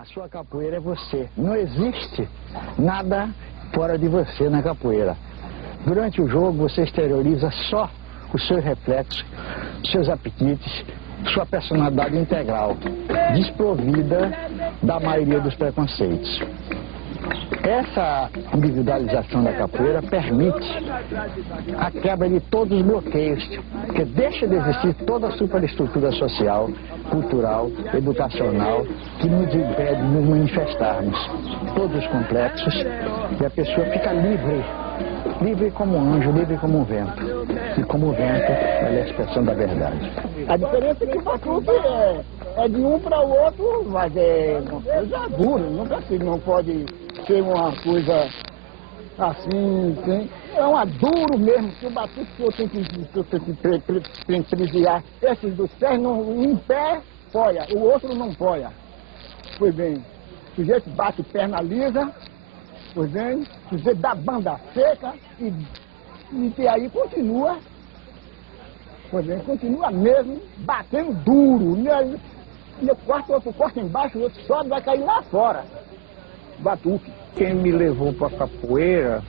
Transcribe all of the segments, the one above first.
A sua capoeira é você. Não existe nada fora de você na capoeira. Durante o jogo você exterioriza só os seus reflexos, seus apetites, sua personalidade integral, desprovida da maioria dos preconceitos. Essa individualização da capoeira permite a quebra de todos os bloqueios, porque deixa de existir toda a superestrutura social, cultural, educacional, que nos impede de nos manifestarmos todos os complexos, e a pessoa fica livre, livre como um anjo, livre como um vento. E como o vento, ela é a expressão da verdade. A diferença é que o batuque é de um para o outro, mas é uma coisa dura, nunca se não pode ser uma coisa assim, é uma duro mesmo, que o batuque que eu tenho que privilegiar esses dos pés, um pé apoia, o outro não apoia. Pois bem, o sujeito bate perna lisa, pois bem, o sujeito dá banda seca e aí continua, pois bem, continua mesmo, batendo duro, né? Eu corto, outro corta embaixo, o outro sobe, vai cair lá fora. Batuque. Quem me levou para a capoeira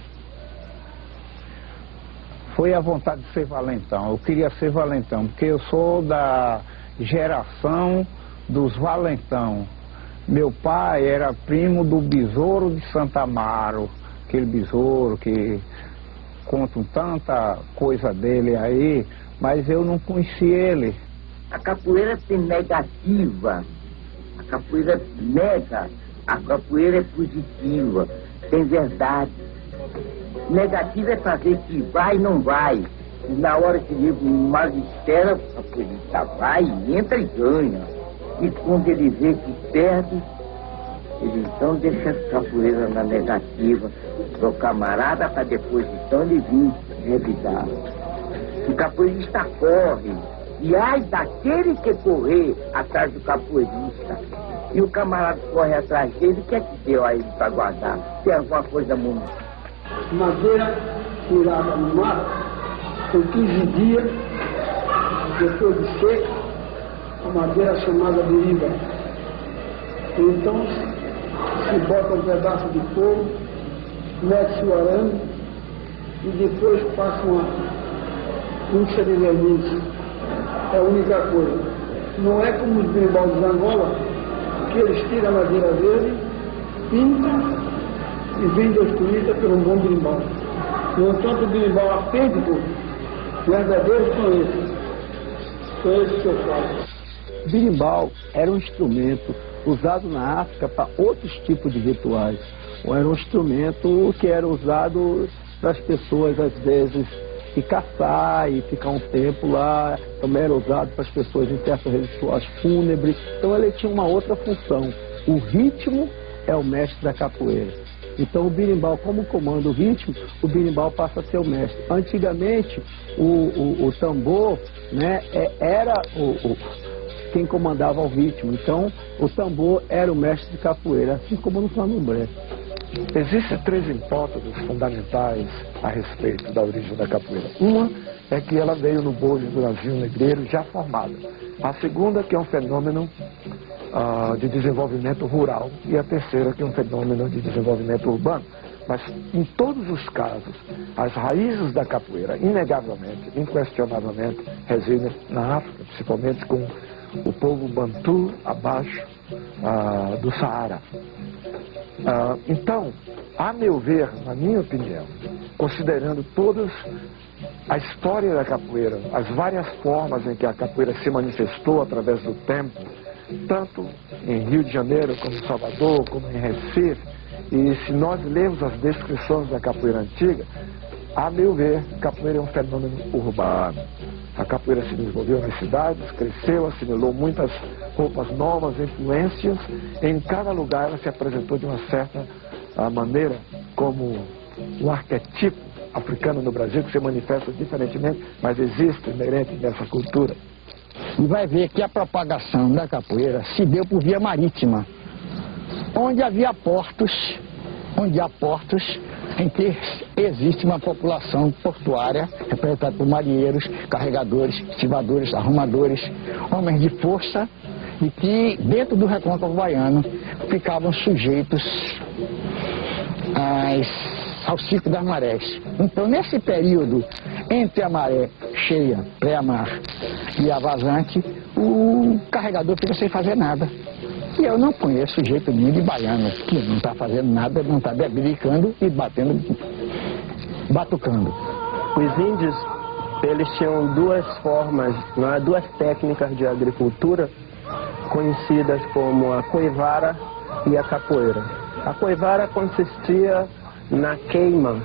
foi a vontade de ser valentão. Eu queria ser valentão, porque eu sou da geração dos valentão. Meu pai era primo do besouro de Santa Amaro, aquele besouro que contam tanta coisa dele aí, mas eu não conheci ele. A capoeira tem negativa, a capoeira nega, a capoeira é positiva, tem verdade. Negativa é fazer que vai e não vai. E na hora que ele mais espera, a capoeirista vai, entra e ganha. E quando ele vê que perde, ele então deixa a capoeira na negativa do camarada para depois então ele vir revidar. O capoeirista corre. E ai daquele que correr atrás do capoeirista. E o camarada corre atrás dele, o que é que deu a ele para guardar? Tem alguma coisa muito. Madeira tirada no mato, com 15 dias, depois de seca, a madeira chamada biriba. Então se bota um pedaço de fogo, mete o arame e depois passa uma pinça de verniz. É a única coisa. Não é como os berimbau de Angola, que eles tiram a madeira verde, pintam e vendem os turistas pelo bom berimbau. No entanto, o berimbau autêntico, verdadeiro, são esses. São esses que eu falo. Berimbau era um instrumento usado na África para outros tipos de rituais. Ou era um instrumento que era usado para as pessoas, às vezes, e caçar e ficar um tempo lá, também era usado para as pessoas em certos rituais fúnebres, então ele tinha uma outra função. O ritmo é o mestre da capoeira. Então o berimbau, como comanda o ritmo, o berimbau passa a ser o mestre. Antigamente, o tambor, né, era quem comandava o ritmo, então o tambor era o mestre de capoeira, assim como no candomblé. Existem 3 hipóteses fundamentais a respeito da origem da capoeira. Uma é que ela veio no bojo do Brasil negreiro já formada. A segunda que é um fenômeno de desenvolvimento rural. E a terceira que é um fenômeno de desenvolvimento urbano. Mas em todos os casos, as raízes da capoeira, inegavelmente, inquestionavelmente, residem na África, principalmente com o povo bantu abaixo do Saara. Então, a meu ver, na minha opinião, considerando todas a história da capoeira, as várias formas em que a capoeira se manifestou através do tempo, tanto em Rio de Janeiro, como em Salvador, como em Recife, e se nós lermos as descrições da capoeira antiga, a meu ver, a capoeira é um fenômeno urbano. A capoeira se desenvolveu nas cidades, cresceu, assimilou muitas roupas novas, influências. Em cada lugar ela se apresentou de uma certa maneira como um arquetipo africano no Brasil, que se manifesta diferentemente, mas existe inerente nessa cultura. E vai ver que a propagação da capoeira se deu por via marítima, onde havia portos, onde há portos em que existe uma população portuária representada por marinheiros, carregadores, estivadores, arrumadores, homens de força de que dentro do recôncavo baiano ficavam sujeitos ao ciclo das marés. Então, nesse período entre a maré cheia, pré-mar, e a vazante, o carregador fica sem fazer nada. E eu não conheço jeito nenhum de baiano que não está fazendo nada, não está debricando e batucando. Os índios, eles tinham duas formas, duas técnicas de agricultura conhecidas como a coivara e a capoeira. A coivara consistia na queima,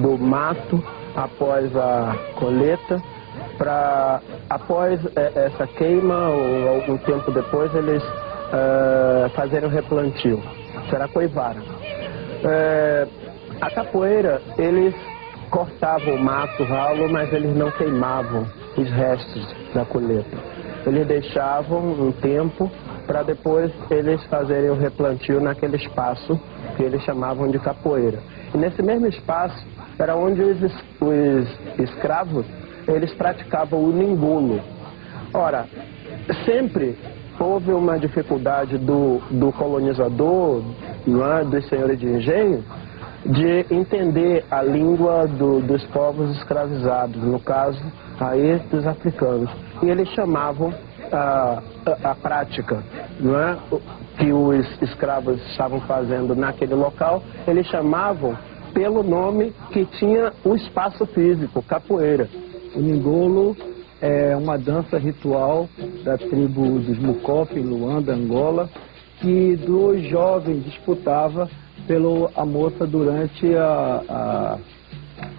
do mato após a colheita. Após essa queima, ou algum tempo depois, eles fazerem o replantio. Será coivara. A capoeira, eles cortavam o mato ralo, mas eles não queimavam os restos da colheita. Eles deixavam um tempo para depois eles fazerem o replantio naquele espaço que eles chamavam de capoeira. E nesse mesmo espaço era onde os escravos eles praticavam o ningulo. Ora, sempre houve uma dificuldade do colonizador, dos senhores de engenho, de entender a língua dos povos escravizados, no caso aí dos africanos. E eles chamavam a prática, que os escravos estavam fazendo naquele local, eles chamavam pelo nome que tinha o espaço físico, capoeira. O ningolo é uma dança ritual da tribo dos Mucopi, em Luanda, Angola, que dois jovens disputavam pela moça durante a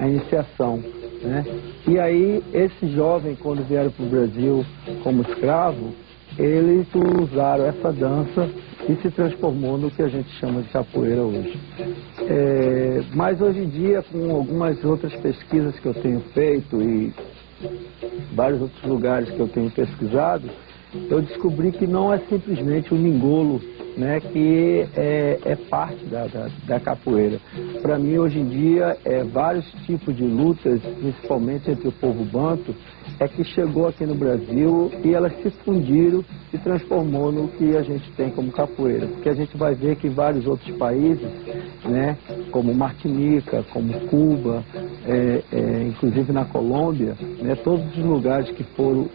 iniciação, né? E aí, esse jovem, quando vieram para o Brasil como escravo, eles usaram essa dança e se transformou no que a gente chama de capoeira hoje. Mas hoje em dia, com algumas outras pesquisas que eu tenho feito e vários outros lugares que eu tenho pesquisado, eu descobri que não é simplesmente o ningolo, né, que é parte da capoeira. Para mim, hoje em dia, vários tipos de lutas, principalmente entre o povo banto, que chegou aqui no Brasil e elas se fundiram e transformou no que a gente tem como capoeira. Porque a gente vai ver que vários outros países, né, como Martinica, como Cuba, inclusive na Colômbia, né, todos os lugares que foram,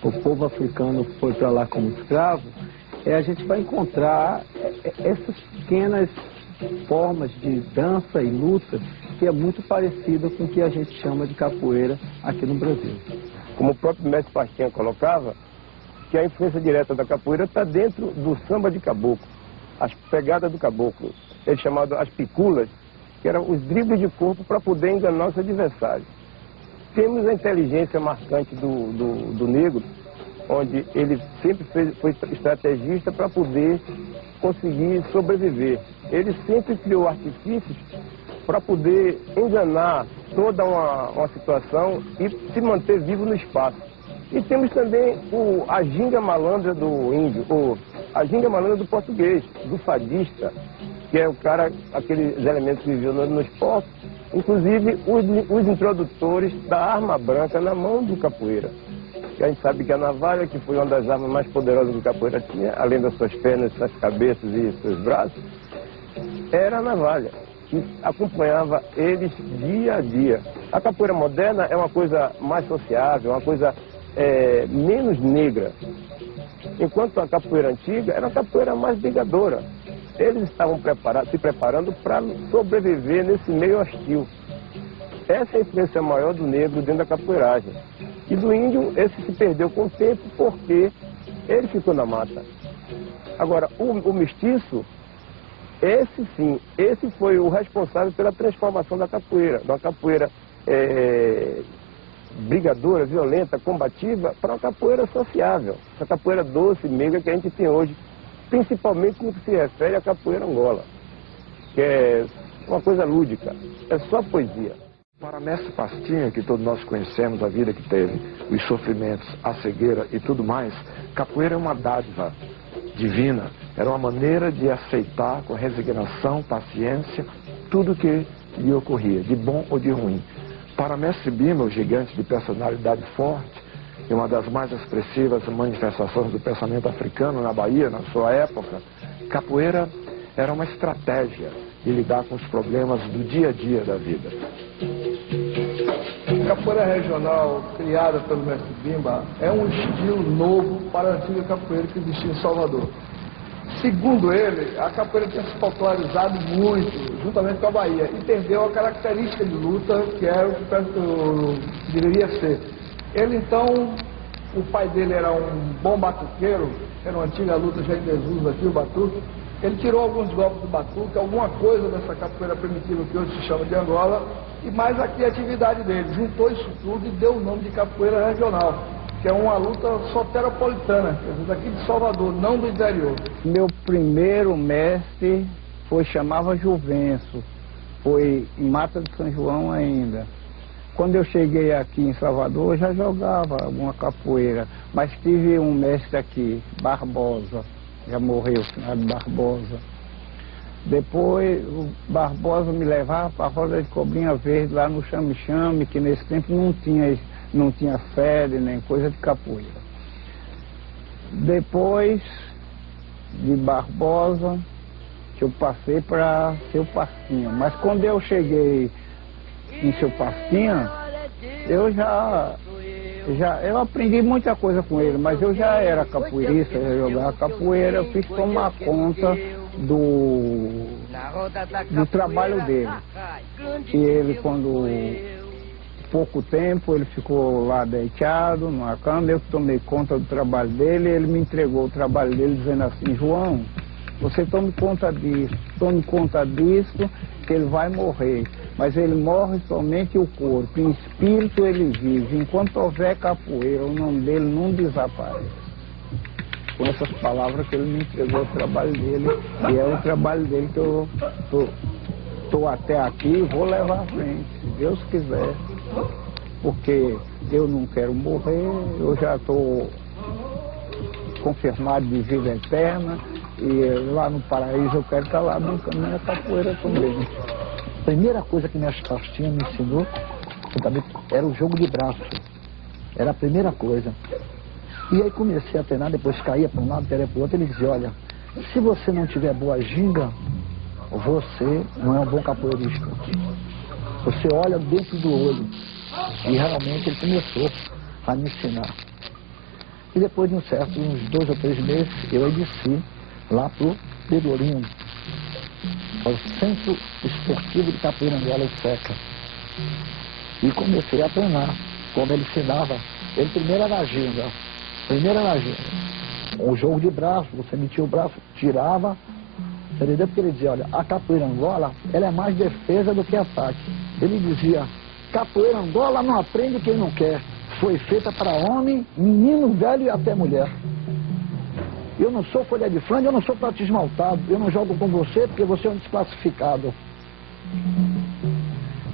o povo africano foi para lá como escravo, a gente vai encontrar essas pequenas formas de dança e luta que é muito parecida com o que a gente chama de capoeira aqui no Brasil. Como o próprio mestre Pastinha colocava, que a influência direta da capoeira está dentro do samba de caboclo, as pegadas do caboclo, ele chamado as piculas, que eram os dribles de corpo para poder enganar os adversários. Temos a inteligência marcante do negro, onde ele sempre foi estrategista para poder conseguir sobreviver. Ele sempre criou artifícios para poder enganar toda uma situação e se manter vivo no espaço. E temos também a ginga malandra do índio, ou a ginga malandra do português, do fadista, que é o cara, aqueles elementos que viviam nos portos, inclusive os introdutores da arma branca na mão do capoeira. A gente sabe que a navalha, que foi uma das armas mais poderosas que o capoeira tinha, além das suas pernas, suas cabeças e seus braços, era a navalha, que acompanhava eles dia a dia. A capoeira moderna é uma coisa mais sociável, uma coisa menos negra, enquanto a capoeira antiga era uma capoeira mais brigadora. Eles estavam se preparando para sobreviver nesse meio hostil. Essa é a influência maior do negro dentro da capoeiragem. E do índio, esse se perdeu com o tempo porque ele ficou na mata. Agora, o mestiço, esse foi o responsável pela transformação da capoeira brigadora, violenta, combativa, para uma capoeira sociável, essa capoeira doce, meiga que a gente tem hoje, principalmente no que se refere à capoeira Angola, que é uma coisa lúdica, é só poesia. Para mestre Pastinha, que todos nós conhecemos a vida que teve, os sofrimentos, a cegueira e tudo mais, capoeira é uma dádiva divina, era uma maneira de aceitar com resignação, paciência, tudo que lhe ocorria, de bom ou de ruim. Para mestre Bima, o gigante de personalidade forte, e uma das mais expressivas manifestações do pensamento africano na Bahia, na sua época, capoeira era uma estratégia de lidar com os problemas do dia a dia da vida. A capoeira regional, criada pelo mestre Bimba, é um estilo novo para a antiga capoeira que existia em Salvador. Segundo ele, a capoeira tinha se popularizado muito, juntamente com a Bahia, e perdeu a característica de luta que era o que deveria ser. Ele, então, o pai dele era um bom batuqueiro, era uma antiga luta já em desuso aqui, o batuque. Ele tirou alguns golpes do batuque, alguma coisa dessa capoeira primitiva que hoje se chama de Angola, e mais a criatividade dele. Juntou isso tudo e deu o nome de capoeira regional, que é uma luta soteropolitana, quer dizer, daqui de Salvador, não do interior. Meu primeiro mestre chamava Juvencio, foi em Mata de São João ainda. Quando eu cheguei aqui em Salvador, eu já jogava alguma capoeira, mas tive um mestre aqui, Barbosa, já morreu, finado Barbosa. Depois o Barbosa me levava para a roda de cobrinha verde lá no chame-chame, que nesse tempo não tinha sede nem coisa de capoeira. Depois de Barbosa, eu passei para Seu Pastinha. Mas quando eu cheguei em Seu Pastinha, eu aprendi muita coisa com ele, mas eu já era capoeirista, eu jogava capoeira, eu fiz tomar conta do trabalho dele. E ele, quando pouco tempo, ele ficou lá deitado numa cama, eu tomei conta do trabalho dele, ele me entregou o trabalho dele dizendo assim: João, você tome conta disso, que ele vai morrer, mas ele morre somente o corpo, em espírito ele vive, enquanto houver capoeira, o nome dele não desaparece. Com essas palavras que ele me entregou o trabalho dele, e é o trabalho dele que eu estou até aqui e vou levar à frente, se Deus quiser, porque eu não quero morrer, eu já estou confirmado de vida eterna, e lá no paraíso eu quero estar lá brincando na capoeira também. A primeira coisa que minhas pastinhas me ensinou era o jogo de braço. Era a primeira coisa. E aí comecei a treinar, depois caía para um lado, caía para o outro, ele dizia: olha, se você não tiver boa ginga, você não é um bom capoeirista. Você olha dentro do olho. E realmente ele começou a me ensinar. E depois de uns 2 ou 3 meses, eu desci lá pro Pelourinho, ao Centro Esportivo de Capoeira Angola e Seca. E comecei a treinar, como ele ensinava. Ele primeiro era a ginga. O jogo de braço, você metia o braço, tirava, entendeu? Porque ele dizia: olha, a capoeira Angola, ela é mais defesa do que ataque. Ele dizia: capoeira Angola não aprende quem não quer. Foi feita para homem, menino, velho e até mulher. Eu não sou folha de flange, eu não sou prato esmaltado. Eu não jogo com você porque você é um desclassificado.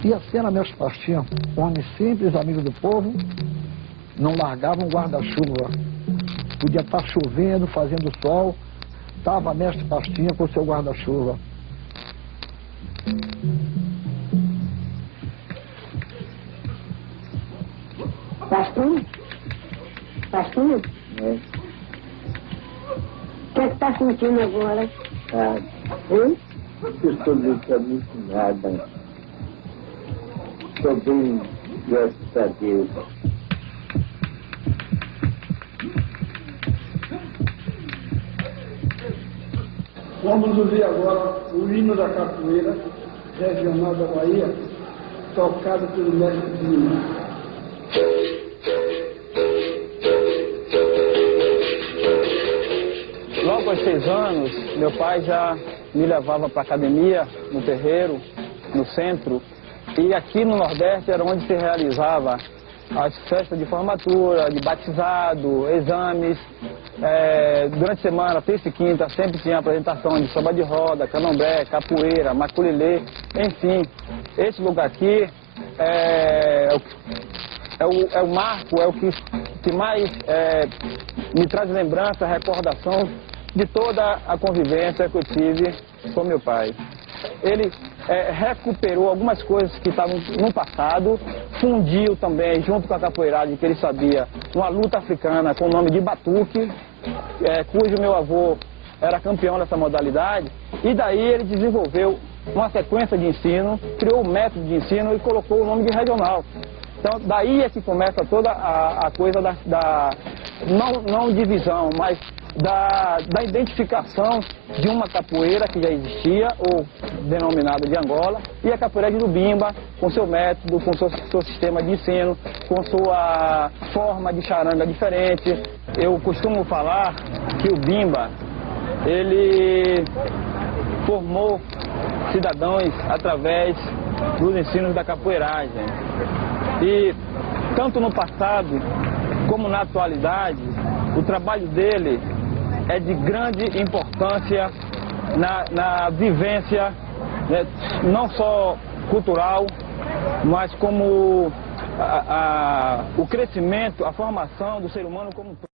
E assim eram meus pastinhos. Homens simples, amigos do povo, não largavam guarda-chuva. Podia estar chovendo, fazendo sol. Estava mestre Pastinha com o seu guarda-chuva. Pastinha? Pastinha? É. O que é que está sentindo agora? Ah, Hein? eu estou muito nada. Estou bem, graças a Deus. Vamos ouvir agora o hino da capoeira regional da Bahia, tocado pelo mestre Bimba. Logo aos 6 anos, meu pai já me levava para a academia, no terreiro, no centro. E aqui no Nordeste era onde se realizava as festas de formatura, de batizado, exames. Durante a semana, terça e quinta, sempre tinha apresentação de samba de roda, candomblé, capoeira, maculelê, enfim. Esse lugar aqui é o marco, é o que mais me traz lembrança, recordação de toda a convivência que eu tive com meu pai. Ele recuperou algumas coisas que estavam no passado, fundiu também, junto com a capoeiragem que ele sabia, uma luta africana com o nome de batuque, cujo meu avô era campeão dessa modalidade, e daí ele desenvolveu uma sequência de ensino, criou um método de ensino e colocou o nome de regional. Então, daí é que começa toda a coisa não divisão, mas da identificação de uma capoeira que já existia, ou denominada de Angola, e a capoeira de Lubimba, com seu método, com seu sistema de ensino, com sua forma de charanga diferente. Eu costumo falar que o Bimba, ele formou cidadãos através dos ensinos da capoeiragem. E tanto no passado como na atualidade, o trabalho dele é de grande importância na vivência, né, não só cultural, mas como o crescimento, a formação do ser humano como um todo.